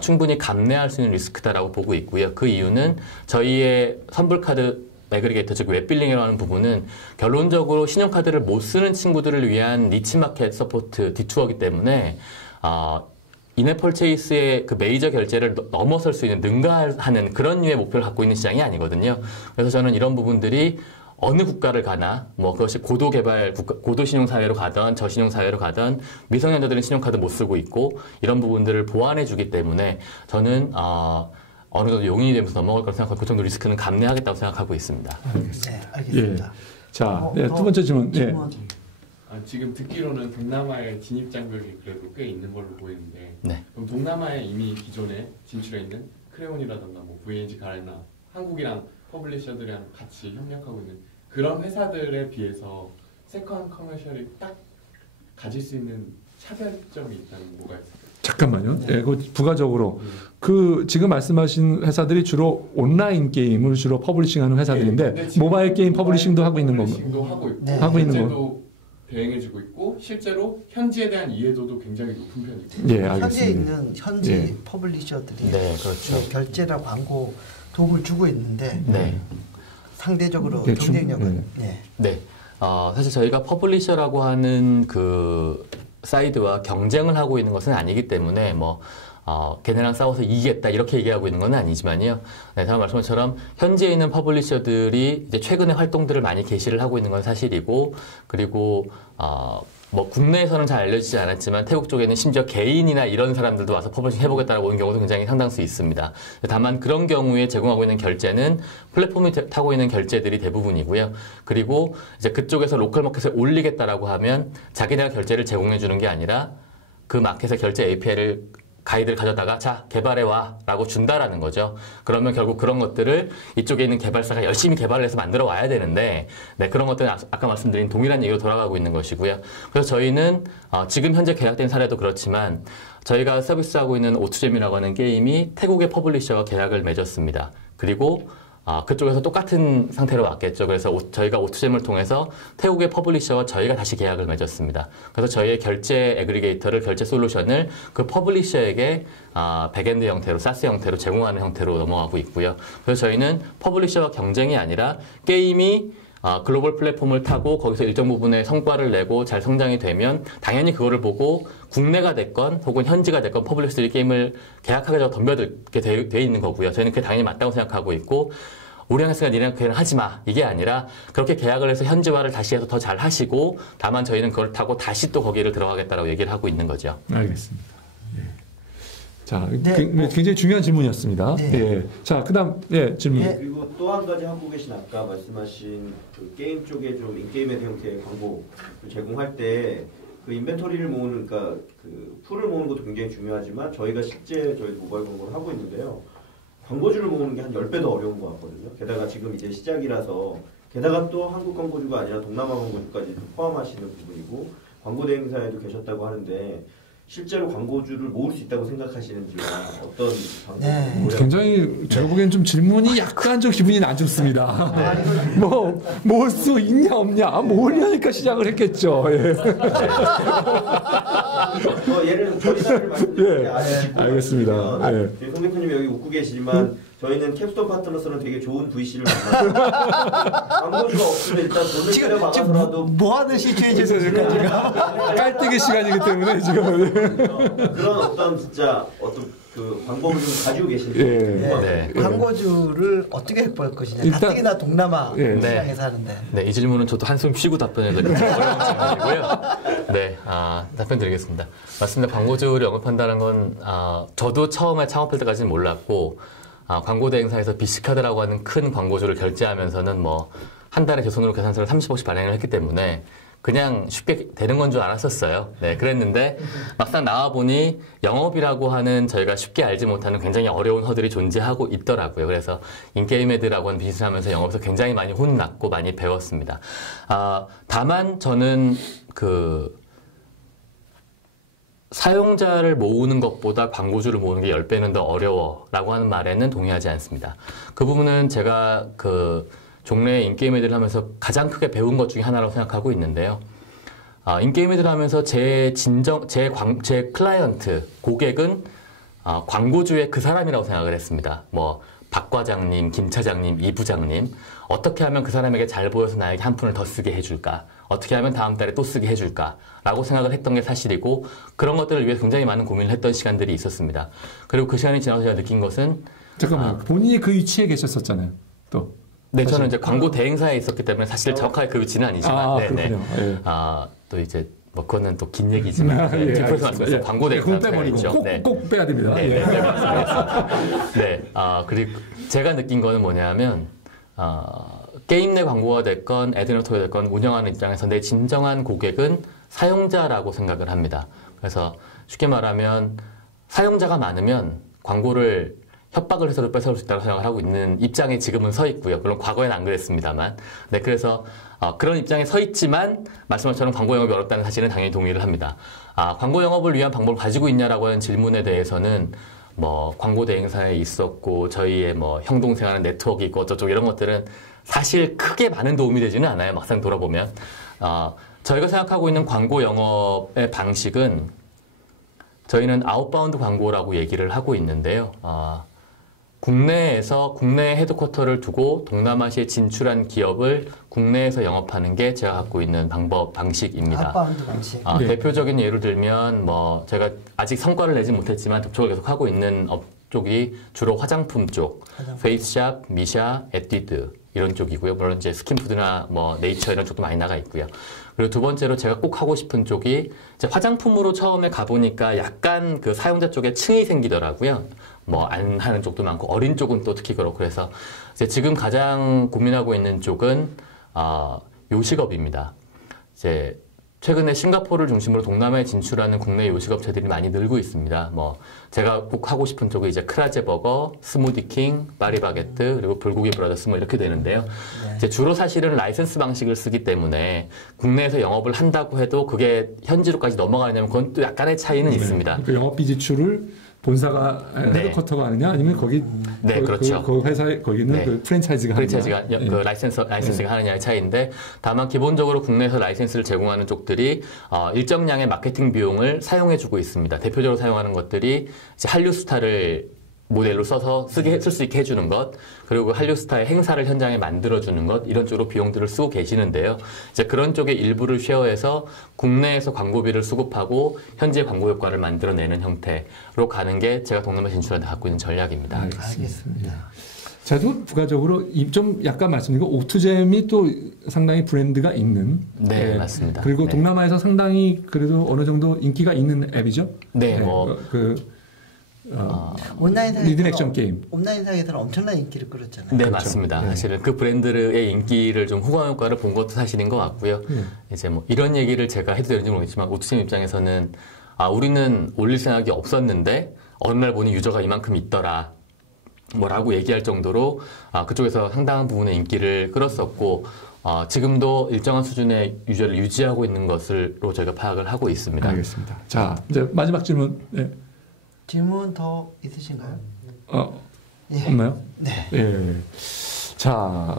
충분히 감내할 수 있는 리스크다라고 보고 있고요. 그 이유는 저희의 선불카드 애그리게이터, 즉 웹빌링이라고 하는 부분은 결론적으로 신용카드를 못 쓰는 친구들을 위한 니치마켓 서포트 D2어기 때문에 인앱 펄체이스의 그 메이저 결제를 넘어설 수 있는 능가하는 그런 류의 목표를 갖고 있는 시장이 아니거든요. 그래서 저는 이런 부분들이 어느 국가를 가나 뭐 그것이 고도개발 고도신용사회로 가든 저신용사회로 가든 미성년자들은 신용카드 못 쓰고 있고 이런 부분들을 보완해 주기 때문에 저는 어느 정도 용인이 되면서 넘어갈 거라고 생각하고 그 정도 리스크는 감내하겠다고 생각하고 있습니다. 네, 알겠습니다. 예. 자, 두 번째 질문. 예. 지금 듣기로는 동남아의 진입 장벽이 그래도 꽤 있는 걸로 보이는데 네. 그럼 동남아에 이미 기존에 진출해 있는 크레온이라든가 뭐 VNG 가레나 한국이랑 퍼블리셔들이랑 같이 협력하고 있는 그런 회사들에 비해서 세컨 커머셜이 딱 가질 수 있는 차별점이 있다는 뭐가 있을까요? 잠깐만요. 네. 그 부가적으로 그 지금 말씀하신 회사들이 주로 온라인 게임을 주로 퍼블리싱하는 회사들인데 네, 모바일 게임 퍼블리싱도 하고 있는 건가요? 퍼블리싱도 하고 있고 네. 하고 있는 거. 대행해주고 있고 실제로 현지에 대한 이해도도 굉장히 높은 편이고. 예, 알겠습니다. 현지에 있는 현지 퍼블리셔들이 네, 그렇죠. 결제나 광고 도움을 주고 있는데 네. 상대적으로 경쟁력은 네. 사실 저희가 퍼블리셔라고 하는 그 사이드와 경쟁을 하고 있는 것은 아니기 때문에 뭐 걔네랑 싸워서 이기겠다 이렇게 얘기하고 있는 건 아니지만요. 네, 다음 말씀한 것처럼 현지에 있는 퍼블리셔들이 이제 최근에 활동들을 많이 개시를 하고 있는 건 사실이고 그리고 뭐 국내에서는 잘 알려지지 않았지만 태국 쪽에는 심지어 개인이나 이런 사람들도 와서 퍼블리싱 해보겠다라고 오는 경우도 굉장히 상당수 있습니다. 다만 그런 경우에 제공하고 있는 결제는 플랫폼이 타고 있는 결제들이 대부분이고요. 그리고 이제 그쪽에서 로컬 마켓에 올리겠다라고 하면 자기네가 결제를 제공해 주는 게 아니라 그 마켓의 결제 API를 가이드를 가져다가 자 개발해와 라고 준다라는 거죠. 그러면 결국 그런 것들을 이쪽에 있는 개발사가 열심히 개발을 해서 만들어 와야 되는데 네, 그런 것들은 아까 말씀드린 동일한 얘기로 돌아가고 있는 것이고요. 그래서 저희는 지금 현재 계약된 사례도 그렇지만 저희가 서비스하고 있는 오투잼이라고 하는 게임이 태국의 퍼블리셔와 계약을 맺었습니다. 그리고 그쪽에서 똑같은 상태로 왔겠죠. 그래서 저희가 오투잼을 통해서 태국의 퍼블리셔와 저희가 다시 계약을 맺었습니다. 그래서 저희의 결제 애그리게이터를, 결제 솔루션을 그 퍼블리셔에게 백엔드 형태로, 사스 형태로 제공하는 형태로 넘어가고 있고요. 그래서 저희는 퍼블리셔와 경쟁이 아니라 게임이 글로벌 플랫폼을 타고 거기서 일정 부분의 성과를 내고 잘 성장이 되면 당연히 그거를 보고 국내가 됐건 혹은 현지가 됐건 퍼블리셔들이 게임을 계약하게 덤벼들게 돼 있는 거고요. 저희는 그게 당연히 맞다고 생각하고 있고 우리랑 했으니까 니네랑 그냥 하지 마. 이게 아니라 그렇게 계약을 해서 현지화를 다시 해서 더 잘 하시고 다만 저희는 그걸 타고 다시 또 거기를 들어가겠다라고 얘기를 하고 있는 거죠. 알겠습니다. 예. 자, 굉장히 중요한 질문이었습니다. 네. 예. 자, 그다음 질문. 네. 그리고 또 한 가지 하고 계신 아까 말씀하신 그 게임 쪽에 좀 인게임의 형태의 광고 제공할 때 그 인벤토리를 모으는 그러니까 그 풀을 모으는 것도 굉장히 중요하지만 저희 모바일 광고를 하고 있는데요. 광고주를 모으는 게 한 10배 더 어려운 것 같거든요. 게다가 지금 이제 시작이라서 게다가 또 한국 광고주가 아니라 동남아 광고주까지 포함하시는 부분이고 광고 대행사에도 계셨다고 하는데 실제로 광고주를 모을 수 있다고 생각하시는지와 어떤 방법? 굉장히 제가 보기엔 좀 질문이 약간 좀 기분이 안 좋습니다. 뭐 모을 수 있냐 없냐 모으려니까 시작을 했겠죠. 예. 예를 들어 저희 사례를 말씀드리면 알겠습니다. 송 대표님이 여기 웃고 계시지만 저희는 캡스톤 파트너스는 되게 좋은 VC를 만나서 광고주가 없으면 일단 돈을 때려 막아서라도 뭐 하는 시츄에이션입니까 지금? 깔때기 시간이기 때문에 지금 그런 어떤 진짜 어떤 그 방법을 좀 가지고 계신지. 네. 광고주를 어떻게 확보할 것이냐. 가뜩이나 동남아 시장에서 하는데. 네, 이 질문은 저도 한숨 쉬고 답변해야 될 어려운 질문이고요. 네, 답변 드리겠습니다. 맞습니다. 광고주를 영업한다는 건 저도 처음에 창업할 때까지는 몰랐고 광고 대행사에서 BC카드라고 하는 큰 광고주를 결제하면서는 뭐 한 달에 제 손으로 계산서를 30억씩 발행을 했기 때문에 그냥 쉽게 되는 건 줄 알았었어요. 네, 그랬는데 막상 나와보니 영업이라고 하는 저희가 쉽게 알지 못하는 굉장히 어려운 허들이 존재하고 있더라고요. 그래서 인게임헤드라고 하는 비즈니스를 하면서 영업에서 굉장히 많이 혼났고 많이 배웠습니다. 다만 저는 사용자를 모으는 것보다 광고주를 모으는 게 10배는 더 어려워라고 하는 말에는 동의하지 않습니다. 그 부분은 제가 종래의 인게임헤드를 하면서 가장 크게 배운 것 중에 하나라고 생각하고 있는데요. 인게임헤드를 하면서 제 클라이언트, 고객은 광고주의 그 사람이라고 생각을 했습니다. 뭐 박 과장님, 김 차장님, 이 부장님 어떻게 하면 그 사람에게 잘 보여서 나에게 한 푼을 더 쓰게 해줄까? 어떻게 하면 다음 달에 또 쓰게 해줄까? 라고 생각을 했던 게 사실이고 그런 것들을 위해 굉장히 많은 고민을 했던 시간들이 있었습니다. 그리고 그 시간이 지나서 제가 느낀 것은 잠깐만요. 본인이 그 위치에 계셨었잖아요. 또. 네, 저는 이제 광고 대행사에 있었기 때문에 사실 정확하게 그 위치는 아니지만 네네. 예. 또 이제 뭐 그거는 또 긴 얘기지만 뒷부에서 말씀해서 광고 대행사가 있죠. 꼭 빼야 됩니다. 네. 그리고 제가 느낀 거는 뭐냐면 게임 내 광고가 됐건 에드노트가 됐건 운영하는 입장에서 내 진정한 고객은 사용자라고 생각을 합니다. 그래서 쉽게 말하면 사용자가 많으면 광고를 협박을 해서도 뺏어올 수 있다고 생각을 하고 있는 입장에 지금은 서 있고요. 물론 과거에는 안 그랬습니다만. 네, 그래서 그런 입장에 서 있지만 말씀하신 것처럼 광고 영업이 어렵다는 사실은 당연히 동의를 합니다. 광고 영업을 위한 방법을 가지고 있냐라고 하는 질문에 대해서는 뭐 광고 대행사에 있었고 저희의 뭐 형 동생 하는 네트워크 있고 어쩌고 이런 것들은 사실 크게 많은 도움이 되지는 않아요. 막상 돌아보면 저희가 생각하고 있는 광고 영업의 방식은 저희는 아웃바운드 광고라고 얘기를 하고 있는데요. 국내에서 국내 헤드쿼터를 두고 동남아시아에 진출한 기업을 국내에서 영업하는 게 제가 갖고 있는 방식입니다. 아웃바운드 방식. 네. 대표적인 예를 들면 뭐 제가 아직 성과를 내지 못했지만 접촉을 계속 하고 있는 업쪽이 주로 화장품 쪽, 페이스샵, 미샤, 에뛰드 이런 쪽이고요. 물론 이제 스킨푸드나 뭐 네이처 이런 쪽도 많이 나가 있고요. 그리고 두 번째로 제가 꼭 하고 싶은 쪽이 이제 화장품으로 처음에 가보니까 약간 그 사용자 쪽에 층이 생기더라고요. 뭐 안 하는 쪽도 많고 어린 쪽은 또 특히 그렇고 그래서 이제 지금 가장 고민하고 있는 쪽은 요식업입니다. 이제 최근에 싱가포르를 중심으로 동남아에 진출하는 국내 요식업체들이 많이 늘고 있습니다. 뭐 제가 꼭 하고 싶은 쪽이 이제 크라제 버거, 스무디킹, 파리바게뜨 그리고 불고기 브라더스 뭐 이렇게 되는데요. 이제 주로 사실은 라이센스 방식을 쓰기 때문에 국내에서 영업을 한다고 해도 그게 현지로까지 넘어가느냐면 그건 또 약간의 차이는 있습니다. 그 영업비 지출을 본사가 헤드쿼터가 하느냐 아니면 거기 그렇죠. 그 회사에 거기는 그 프랜차이즈가 그 라이센스가 하느냐의 차이인데 다만 기본적으로 국내에서 라이센스를 제공하는 쪽들이 일정량의 마케팅 비용을 사용해주고 있습니다. 대표적으로 사용하는 것들이 이제 한류스타를 모델로 써서 쓸 수 있게 해주는 것, 그리고 한류스타의 행사를 현장에 만들어주는 것, 이런 쪽으로 비용들을 쓰고 계시는데요. 이제 그런 쪽의 일부를 쉐어해서 국내에서 광고비를 수급하고 현지의 광고 효과를 만들어내는 형태로 가는 게 제가 동남아 진출하는데 갖고 있는 전략입니다. 알겠습니다. 저도 부가적으로 좀 약간 말씀드리고 오투잼이 또 상당히 브랜드가 있는. 네, 맞습니다. 그리고 동남아에서 상당히 그래도 어느 정도 인기가 있는 앱이죠. 네, 리듬 액션 게임. 온라인상에서는 엄청난 인기를 끌었잖아요. 네, 그렇죠? 맞습니다. 사실은 그 브랜드의 인기를 좀 후광 효과를 본 것도 사실인 것 같고요. 이제 뭐 이런 얘기를 제가 해도 되는지 모르겠지만 오투잼 입장에서는 우리는 올릴 생각이 없었는데 어느 날 보니 유저가 이만큼 있더라. 뭐라고 얘기할 정도로 그쪽에서 상당한 부분의 인기를 끌었었고 지금도 일정한 수준의 유저를 유지하고 있는 것으로 저희가 파악을 하고 있습니다. 알겠습니다. 자, 이제 마지막 질문. 네. 질문 더 있으신가요? 예. 없나요? 네. 예. 자,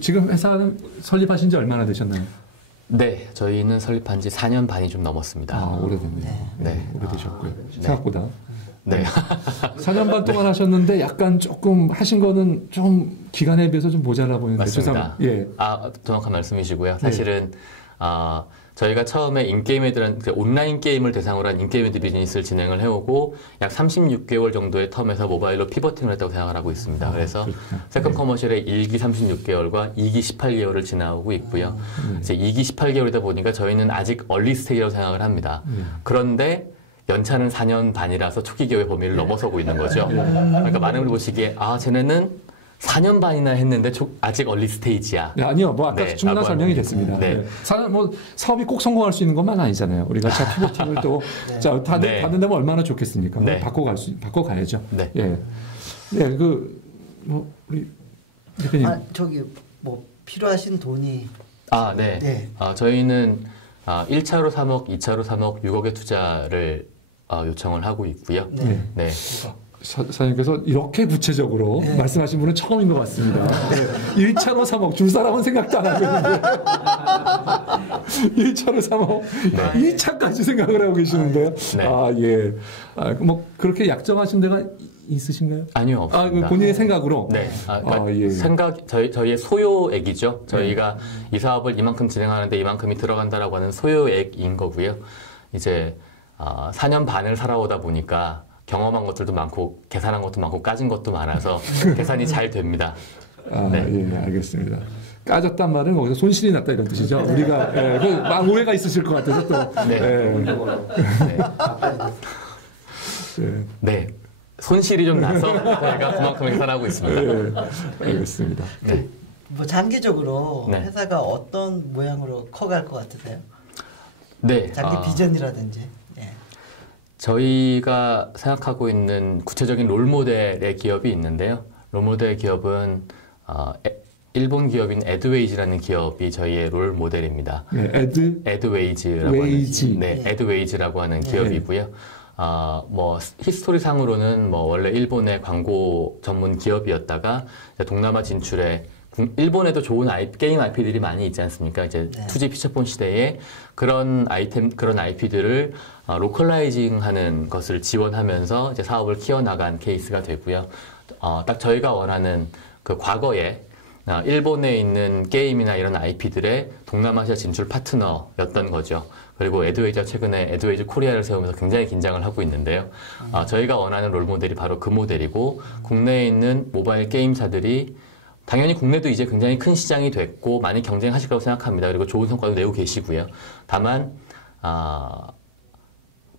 지금 회사는 설립하신 지 얼마나 되셨나요? 네, 저희는 설립한 지 4년 반이 좀 넘었습니다. 오래됐네요. 네. 오래되셨고요. 생각보다. 네. 4년 반 동안 하셨는데 약간 조금 하신 거는 좀 기간에 비해서 좀 모자라 보이는데. 맞습니다. 예. 정확한 말씀이시고요. 사실은 저희가 처음에 인게임 애들한테 온라인 게임을 대상으로 한 인게임 애들 비즈니스를 진행을 해오고 약 36개월 정도의 텀에서 모바일로 피버팅을 했다고 생각을 하고 있습니다. 그래서 세컨 커머셜의 1기 36개월과 2기 18개월을 지나오고 있고요. 이제 2기 18개월이다 보니까 저희는 아직 얼리 스테이지라고 생각을 합니다. 그런데 연차는 4년 반이라서 초기 기업의 범위를 넘어서고 있는 거죠. 그러니까 많은 분들 보시기에 쟤네는 4년 반이나 했는데 아직 얼리 스테이지야. 네, 아니요. 뭐 아까 충분한 설명이 됐습니다. 네. 뭐 사업이 꼭 성공할 수 있는 것만 아니잖아요. 우리가 자 피보팅을 또 받는다면 얼마나 좋겠습니까? 네. 바꿔가야죠. 네. 예. 네, 우리 대표님. 저기 뭐 필요하신 돈이. 네. 네. 저희는 1차로 3억, 2차로 3억, 6억의 투자를 요청을 하고 있고요. 네. 네. 사장님께서 이렇게 구체적으로 네. 말씀하신 분은 처음인 것 같습니다. 네. 1차로 3억 줄 사람은 생각도 안 하고 있는데 1차로 3억 네. 2차까지 생각을 하고 계시는데요. 네. 아, 예. 뭐 그렇게 약정하신 데가 있으신가요? 아니요, 없습니다. 본인의 생각으로? 네. 그러니까 예. 저희의 소요액이죠. 저희가 이 사업을 이만큼 진행하는데 이만큼이 들어간다라고 하는 소요액인 거고요. 이제 4년 반을 살아오다 보니까 경험한 것들도 많고 계산한 것도 많고 까진 것도 많아서 계산이 잘 됩니다. 네. 예, 알겠습니다. 까졌단 말은 거기서 손실이 났다 이런 뜻이죠. 네. 우리가 막 오해가 있으실 것 같아서 또. 네. 네. 네. 손실이 좀 나서 저희가 그만큼 계산하고 있습니다. 네. 알겠습니다. 네. 뭐 장기적으로 네. 회사가 어떤 모양으로 커갈 것 같으세요? 네. 장기 비전이라든지. 네. 저희가 생각하고 있는 구체적인 롤모델의 기업이 있는데요. 롤모델 기업은 일본 기업인 에드웨이즈라는 기업이 저희의 롤모델입니다. 네, 에드웨이즈라고 하는, 네, 에드웨이즈라고 하는 기업이고요. 뭐 히스토리상으로는 뭐 원래 일본의 광고 전문 기업이었다가 동남아 진출에 일본에도 좋은 게임 IP들이 많이 있지 않습니까? 이제 네. 2G 피처폰 시대에 그런 IP들을 로컬라이징하는 것을 지원하면서 이제 사업을 키워나간 케이스가 되고요. 딱 저희가 원하는 그 과거에 일본에 있는 게임이나 이런 IP들의 동남아시아 진출 파트너였던 거죠. 그리고 에드웨이즈가 최근에 에드웨이즈 코리아를 세우면서 굉장히 긴장을 하고 있는데요. 저희가 원하는 롤모델이 바로 그 모델이고 국내에 있는 모바일 게임사들이 당연히 국내도 이제 굉장히 큰 시장이 됐고 많이 경쟁하실 거라고 생각합니다. 그리고 좋은 성과도 내고 계시고요. 다만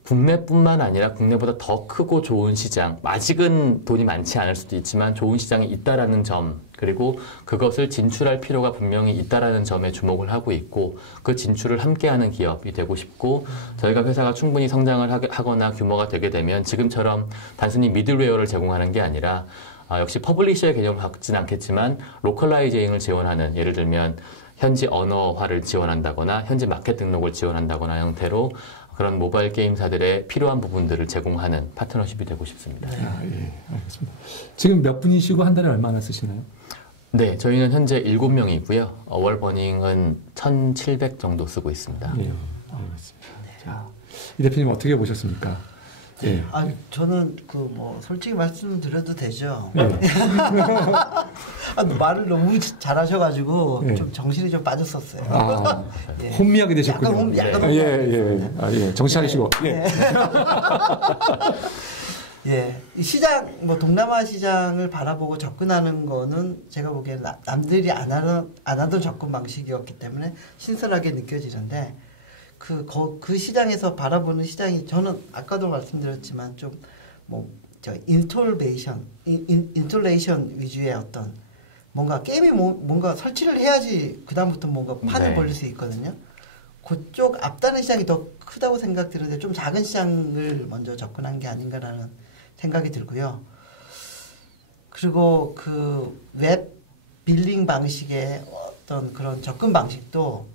국내뿐만 아니라 국내보다 더 크고 좋은 시장, 아직은 돈이 많지 않을 수도 있지만 좋은 시장이 있다라는 점, 그리고 그것을 진출할 필요가 분명히 있다라는 점에 주목을 하고 있고 그 진출을 함께하는 기업이 되고 싶고 저희가 회사가 충분히 성장을 하거나 규모가 되게 되면 지금처럼 단순히 미들웨어를 제공하는 게 아니라 역시 퍼블리셔의 개념을 갖지는 않겠지만 로컬라이징을 지원하는, 예를 들면 현지 언어화를 지원한다거나 현지 마켓 등록을 지원한다거나 형태로 그런 모바일 게임사들의 필요한 부분들을 제공하는 파트너십이 되고 싶습니다. 예, 알겠습니다. 지금 몇 분이시고 한 달에 얼마나 쓰시나요? 네, 저희는 현재 7명이고요. 월 버닝은 1,700 정도 쓰고 있습니다. 예, 알겠습니다. 자, 이 대표님 어떻게 보셨습니까? 네. 저는 솔직히 말씀드려도 되죠. 네. 말을 너무 잘하셔가지고 네. 좀 정신이 좀 빠졌었어요. 예. 혼미하게 되셨군요. 약간 예. 정신 차리시고. 예. 예. 시장, 동남아 시장을 바라보고 접근하는 거는 제가 보기에는 남들이 안 하던 접근 방식이었기 때문에 신선하게 느껴지는데, 그 시장에서 바라보는 시장이 저는 아까도 말씀드렸지만 인톨레이션 위주의 어떤 뭔가 게임이 뭔가 설치를 해야지 그다음부터 뭔가 판을 벌릴 수 있거든요. 그쪽 앞다는 시장이 더 크다고 생각드는데 좀 작은 시장을 먼저 접근한 게 아닌가라는 생각이 들고요. 그리고 그 웹 빌링 방식의 어떤 그런 접근 방식도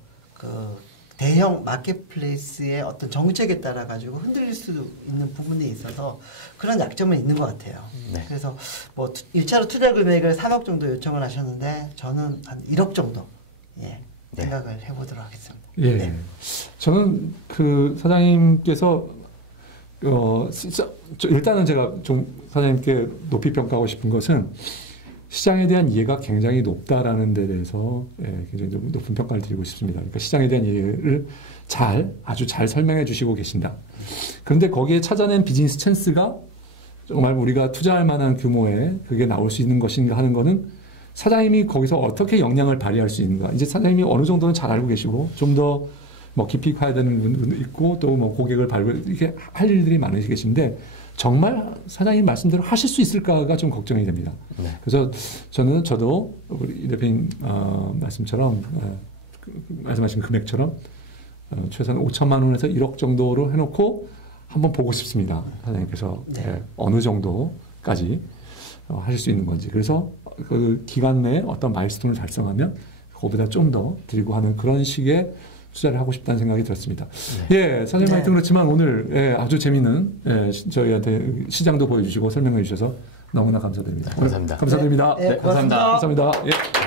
대형 마켓플레이스의 어떤 정책에 따라 가지고 흔들릴 수 있는 부분이 있어서 그런 약점은 있는 것 같아요. 네. 그래서 1차로 투자 금액을 3억 정도 요청을 하셨는데 저는 한 1억 정도 생각을 해보도록 하겠습니다. 예. 네. 저는 사장님께서 일단은 제가 좀 사장님께 높이 평가하고 싶은 것은 시장에 대한 이해가 굉장히 높다라는 데 대해서 굉장히 좀 높은 평가를 드리고 싶습니다. 그러니까 시장에 대한 이해를 아주 잘 설명해 주시고 계신다. 그런데 거기에 찾아낸 비즈니스 찬스가 정말 우리가 투자할 만한 규모에 그게 나올 수 있는 것인가 하는 거는 사장님이 거기서 어떻게 역량을 발휘할 수 있는가. 이제 사장님이 어느 정도는 잘 알고 계시고 좀 더 깊이 가야 되는 분도 있고 또 고객을 이렇게 할 일들이 많으시계신데 정말 사장님 말씀대로 하실 수 있을까가 좀 걱정이 됩니다. 네. 그래서 저도 우리 대표님 말씀처럼 말씀하신 금액처럼 최소한 5천만 원에서 1억 정도로 해놓고 한번 보고 싶습니다. 사장님께서 어느 정도까지 하실 수 있는 건지. 그래서 그 기간 내에 어떤 마일스톤을 달성하면 그거보다 좀 더 드리고 하는 그런 식의 투자를 하고 싶다는 생각이 들었습니다. 네. 예, 사장님 하여튼 그렇지만 오늘 아주 재미있는 저희한테 시장도 보여주시고 설명해 주셔서 너무나 감사드립니다. 감사합니다. 감사드립니다. 감사합니다. 감사합니다. 예.